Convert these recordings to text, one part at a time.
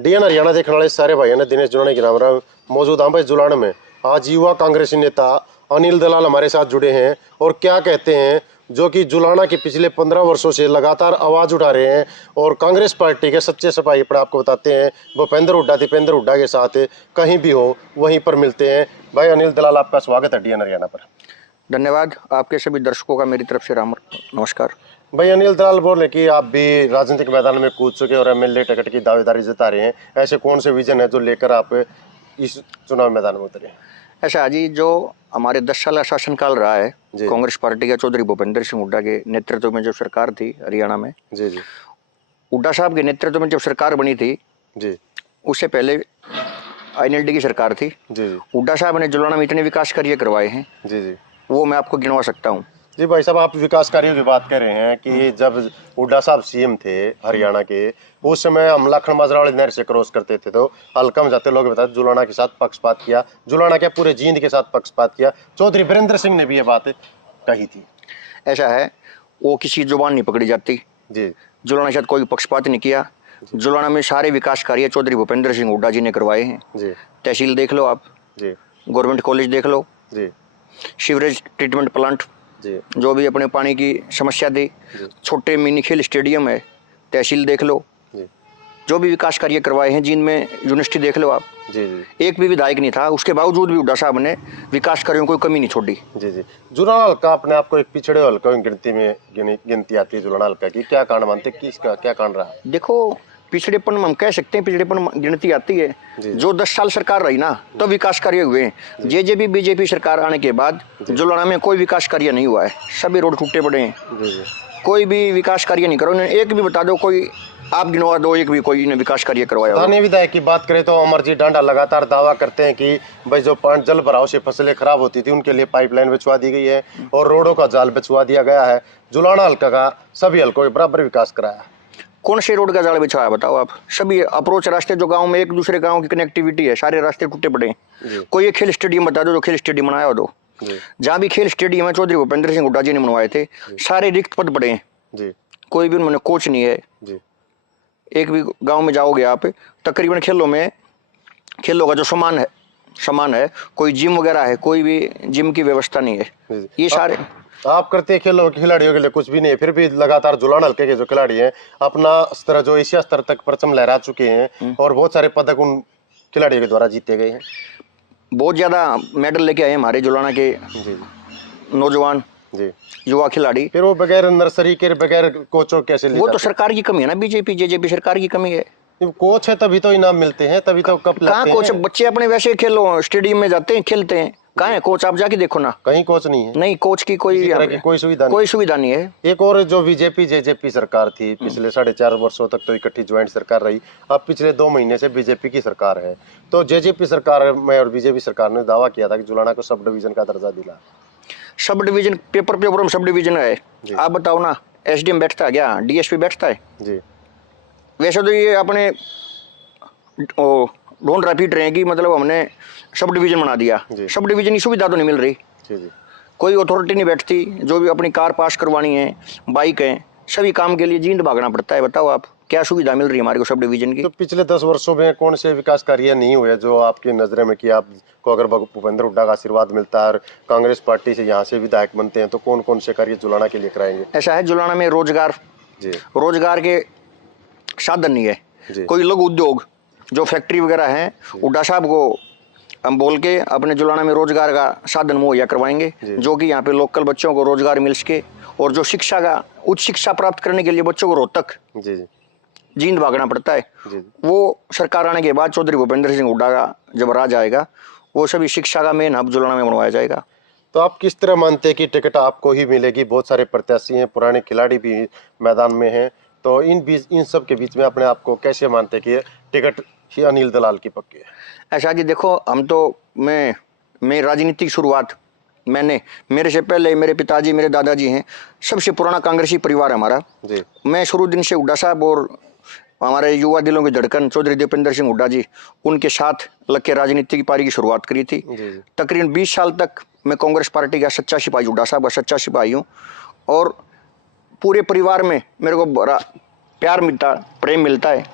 DN Haryana देखने वाले सारे भाइयों ने दिनेश जुलानी के नाम रहा मौजूद हम भाई जुलान में। आज युवा कांग्रेसी नेता अनिल दलाल हमारे साथ जुड़े हैं और क्या कहते हैं, जो कि जुलाना के पिछले 15 वर्षों से लगातार आवाज उठा रहे हैं और कांग्रेस पार्टी के सच्चे सिपाही पर आपको बताते हैं। भूपेंद्र हुड्डा दीपेंद्र हुड्डा के साथ कहीं भी हो वहीं पर मिलते हैं। भाई अनिल दलाल, आपका स्वागत है डीएन हरियाणा पर। धन्यवाद। आपके सभी दर्शकों का मेरी तरफ से राम नमस्कार। भाई अनिल दलाल बोल रहे कि आप भी राजनीतिक मैदान में कूद चुके और एमएलए टिकट की दावेदारी जता रहे हैं। ऐसे कौन से विजन है जो लेकर आप इस चुनाव मैदान में उतरे? ऐसा जी, जो हमारे 10 साल शासनकाल रहा है कांग्रेस पार्टी का चौधरी भूपेंद्र सिंह हुड्डा के नेतृत्व में जो सरकार थी हरियाणा में, जी जी, हुड्डा साहब के नेतृत्व में जब सरकार बनी थी जी, उससे पहले आईएनएलडी की सरकार थी। जी जी, हुड्डा साहब ने जुलाना में इतने विकास कार्य करवाए हैं, जी जी, वो मैं आपको गिनवा सकता हूँ। जी भाई साहब, आप विकास कार्यों की बात कर रहे हैं कि जब हुड्डा साहब सीएम थे हरियाणा के, उस समय हम लाखन माजरा वाली नहर से क्रॉस करते थे तो हल्का में जाते लोग बताते जुलाना के साथ पक्षपात किया, जुलाना के पूरे जींद के साथ पक्षपात किया। चौधरी वीरेंद्र सिंह ने भी ये बात कही थी। ऐसा है, वो किसी जुबान नहीं पकड़ी जाती जी, जुलाना के साथ कोई पक्षपात नहीं किया। जुलाना में सारे विकास कार्य चौधरी भूपेंद्र सिंह हुड्डा जी ने करवाए हैं। जी, तहसील देख लो आप, जी, गवर्नमेंट कॉलेज देख लो, जी, सीवरेज ट्रीटमेंट प्लांट, जी, जो भी अपने पानी की समस्या थी, छोटे मिनी खेल स्टेडियम है, तहसील देख लो, जी, जो भी विकास कार्य करवाए हैं। जिनमें यूनिवर्सिटी देख लो आप, जी, जी, एक भी विधायक नहीं था, उसके बावजूद भी हुड्डा साहब ने विकास कार्यों को कोई कमी नहीं छोड़ी। जी, जी। जुलाना हल्का अपने आप को एक पिछड़े हल्का गिनती में गिनती आती है जुलाना हल्का की, क्या कारण मानते, कि इसका क्या कारण रहा? देखो, पिछड़ेपन हम कह सकते हैं, पिछड़ेपन गिनती आती है। जो 10 साल सरकार रही ना, तो विकास कार्य हुए हैं। जेजेपी बीजेपी सरकार आने के बाद जुलाना में कोई विकास कार्य नहीं हुआ है, सभी रोड टूटे पड़े हैं। जी, जी, कोई भी विकास कार्य नहीं करो। एक भी बता दो, कोई आप गिनवा दो एक भी कोई ने विकास कार्य करवाया। स्थानीय विधायक की बात करें तो अमरजीत डांडा लगातार दावा करते हैं कि भाई जो पानी जल भराव से फसलें खराब होती थी उनके लिए पाइपलाइन बिछवा दी गई है और रोडों का जाल बिछवा दिया गया है। जुलाना हल्का का सभी हल्कों के बराबर विकास कराया। कौन से रोड का जाल बिछाया बताओ आप? सभी अप्रोच रास्ते, जो गांव में एक दूसरे गांव की कनेक्टिविटी है, सारे रास्ते टूटे पड़े हैं। कोई एक खेल स्टेडियम बता दो जो खेल स्टेडियम बनाया हो दो। जहाँ भी खेल स्टेडियम है चौधरी भूपेंद्र सिंह हुड्डा जी ने बनवाए थे, सारे रिक्त पद पड़े हैं। कोई भी उन्होंने कोच नहीं है। एक भी गांव में जाओगे आप, तकरीबन खेलों का जो सामान है, कोई जिम वगैरह है, कोई भी जिम की व्यवस्था नहीं है। ये सारे आप करते खेलों खिलाड़ियों के लिए कुछ भी नहीं है, फिर भी लगातार जुलाना हल्के के जो खिलाड़ी हैं अपना स्तर जो एशिया स्तर तक परचम लहरा चुके हैं और बहुत सारे पदक उन खिलाड़ियों के द्वारा जीते गए हैं। बहुत ज्यादा मेडल लेके आए हमारे जुलाना के नौजवान युवा खिलाड़ी। फिर वो बगैर नर्सरी के बगैर कोचों कैसे? वो तो सरकार की कमी है ना, बीजेपी जेजेपी सरकार की कमी है। कोच है तभी तो इनाम मिलते हैं, तभी तो कप कहाँ कोच? बच्चे अपने वैसे खेलो स्टेडियम में जाते हैं, खेलते हैं। कहाँ है कोच? आप जाके देखो ना, कहीं कोच नहीं है। नहीं, कोच की कोई सुविधा नहीं है। एक और जो बीजेपी जेजेपी सरकार थी पिछले 4.5 वर्षों तक तो इकट्ठी ज्वाइंट सरकार रही। अब पिछले 2 महीने से बीजेपी की सरकार है। तो जेजेपी सरकार में और बीजेपी सरकार ने दावा किया था कि जुलाना को सब डिवीजन का दर्जा दिला। सब डिवीजन पेपर में सब डिवीजन है। आप बताओ ना, एसडीएम बैठता है क्या? डीएसपी बैठता है जी? वैसे तो ये अपने ढूंढ रहा पीट रहे हैं कि मतलब हमने सब डिवीजन बना दिया। सब डिवीजन की सुविधा तो नहीं मिल रही। कोई अथॉरिटी नहीं बैठती। जो भी अपनी कार पास करवानी है, बाइक है, सभी काम के लिए जींद भागना पड़ता है। बताओ आप, क्या सुविधा मिल रही है हमारे को सब डिवीजन की? तो पिछले 10 वर्षों में कौन से विकास कार्य नहीं हुए जो आपकी नजर में कि आपको अगर भूपेंद्र हुड्डा का आशीर्वाद मिलता है और कांग्रेस पार्टी से यहाँ से विधायक बनते हैं तो कौन कौन से कार्य जुलाना के लिए कराएंगे? ऐसा है, जुलाना में रोजगार के साधन नहीं है। कोई लघु उद्योग जो फैक्ट्री वगैरह है, हुड्डा साहब को हम बोल के अपने जुलाना में रोजगार का साधन मुहैया करवाएंगे, जो कि यहाँ पे लोकल बच्चों को रोजगार मिल सके। और जो शिक्षा का उच्च शिक्षा प्राप्त करने के लिए बच्चों को रोहतक जींद भागना पड़ता है, वो सरकार आने के बाद चौधरी भूपेंद्र सिंह हुड्डा का जब राज आएगा, वो सभी शिक्षा का मेन हब जुलाना में बनवाया जाएगा। तो आप किस तरह मानते हैं कि टिकट आपको ही मिलेगी? बहुत सारे प्रत्याशी हैं, पुराने खिलाड़ी भी मैदान में हैं, तो इन सब के बीच में अपने आप को कैसे मानते हैं कि टिकट ही अनिल दलाल की पक्की है? ऐसा जी, देखो, हम तो मैं राजनीतिक शुरुआत मेरे से पहले मेरे पिताजी, मेरे दादाजी हैं, सबसे पुराना कांग्रेसी परिवार है हमारा। मैं शुरू दिन से हुड्डा साहब और हमारे युवा दिलों की धड़कन चौधरी दीपेंद्र सिंह हुड्डा जी, उनके साथ लग के राजनीति की पारी की शुरुआत करी थी। तकरीबन 20 साल तक मैं कांग्रेस पार्टी का सच्चा सिपाही, हुड्डा साहब का सच्चा सिपाही हूँ। और पूरे परिवार में मेरे को बड़ा प्यार मिलता, प्रेम मिलता है।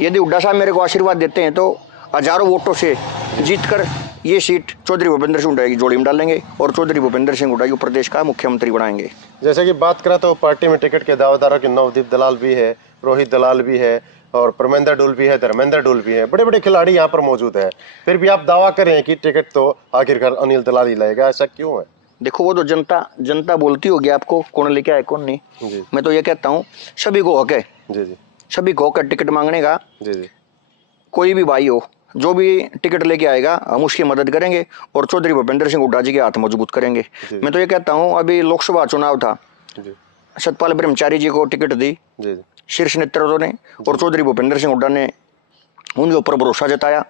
यदि हुड्डा साहब मेरे को आशीर्वाद देते हैं तो हजारों वोटों से जीतकर ये सीट चौधरी भूपेंद्र सिंह हुड्डा की जोड़ी में डालेंगे और चौधरी भूपेंद्र सिंह हुड्डा को प्रदेश का मुख्यमंत्री बनाएंगे। जैसे कि बात करें तो पार्टी में टिकट के दावेदारों के नवदीप दलाल भी है, रोहित दलाल भी है और परमेंद्र डोल भी है, धर्मेंद्र डोल भी है, बड़े बड़े खिलाड़ी यहाँ पर मौजूद है। फिर भी आप दावा करें कि टिकट तो आखिरकार अनिल दलाल ही लाएगा, ऐसा क्यों है? देखो वो तो जनता बोलती होगी आपको कौन लेके आए कौन नहीं। मैं तो ये कहता हूँ सभी को हक है, जी सभी को हक है टिकट मांगने का। जी कोई भी भाई हो जो भी टिकट लेके आएगा हम उसकी मदद करेंगे और चौधरी भूपेंद्र सिंह हुड्डा जी के हाथ मजबूत करेंगे। मैं तो ये कहता हूँ अभी लोकसभा चुनाव था, सतपाल ब्रह्मचारी जी को टिकट दी शीर्ष नेतृत्व ने और चौधरी भूपेंद्र सिंह हुड्डा ने उनके ऊपर भरोसा जताया।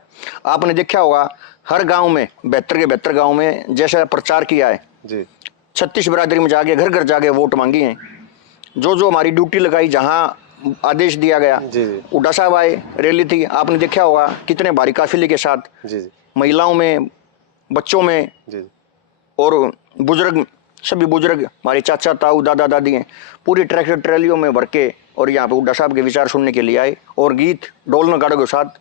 आपने देखा होगा हर गांव में 72 के 72 गांव में जैसा प्रचार किया है, 36 बिरादरी में जाके घर घर जाके वोट मांगी हैं। जो हमारी ड्यूटी लगाई, जहां आदेश दिया गया, हुड्डा साहब आए, रैली थी, आपने देखा होगा कितने भारी काफिले के साथ महिलाओं में, बच्चों में और बुजुर्ग, सभी बुजुर्ग हमारे चाचा ताऊ दादा दादी हैं, पूरी ट्रैक्टर ट्रैलियों में भर के और यहाँ पे हुड्डा साहब के विचार सुनने के लिए आए और गीत ढोल नगाड़ों के साथ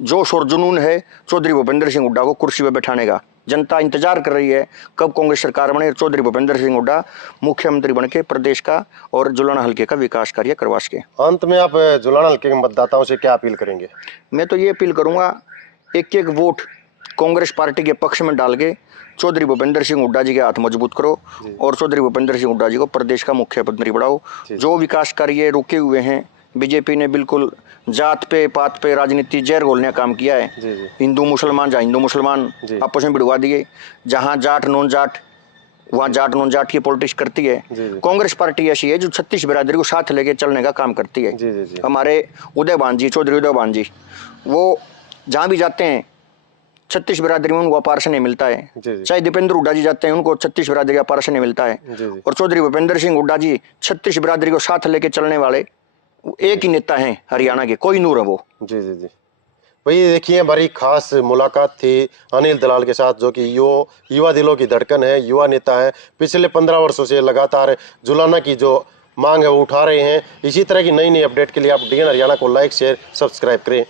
जोश और जुनून है चौधरी भूपेंद्र सिंह हुड्डा को कुर्सी पर बैठाने का। जनता इंतजार कर रही है कब कांग्रेस सरकार बने, चौधरी भूपेंद्र सिंह हुड्डा मुख्यमंत्री बन के प्रदेश का और जुलाना हल्के का विकास कार्य करवा सके। अंत में आप जुलाना हल्के के मतदाताओं से क्या अपील करेंगे? मैं तो ये अपील करूंगा, एक एक वोट कांग्रेस पार्टी के पक्ष में डाल के चौधरी भूपेंद्र सिंह हुड्डा जी के हाथ मजबूत करो और चौधरी भूपेंद्र सिंह हुड्डा जी को प्रदेश का मुख्यमंत्री बनाओ। जो विकास कार्य रुके हुए हैं, बीजेपी ने बिल्कुल जात पे पात पे राजनीति जहर घोलने का काम किया है। हिंदू मुसलमान, जहाँ हिंदू मुसलमान आपस में भिड़वा दिए, जहाँ जाट नॉन जाट वहाँ जाट नॉन जाट की पॉलिटिक्स करती है। कांग्रेस पार्टी ऐसी है जो 36 बिरादरी को साथ लेके चलने का काम करती है। हमारे उदय भान जी, चौधरी उदय भान जी, वो जहाँ भी जाते हैं 36 बिरादरी में उनको अपार्शन मिलता है। चाहे दीपेंद्र हुड्डा जी जाते हैं उनको 36 बिरादरी का अपार्शन मिलता है। और चौधरी भूपेंद्र सिंह हुड्डा जी 36 बिरादरी को साथ लेके चलने वाले एक ही नेता हैं हरियाणा के, कोई नूर है वो। जी भाई देखिए, हमारी खास मुलाकात थी अनिल दलाल के साथ, जो कि युवा दिलों की धड़कन है, युवा नेता है। पिछले 15 वर्षों से लगातार जुलाना की जो मांग है वो उठा रहे हैं। इसी तरह की नई अपडेट के लिए आप DN हरियाणा को लाइक शेयर सब्सक्राइब करें।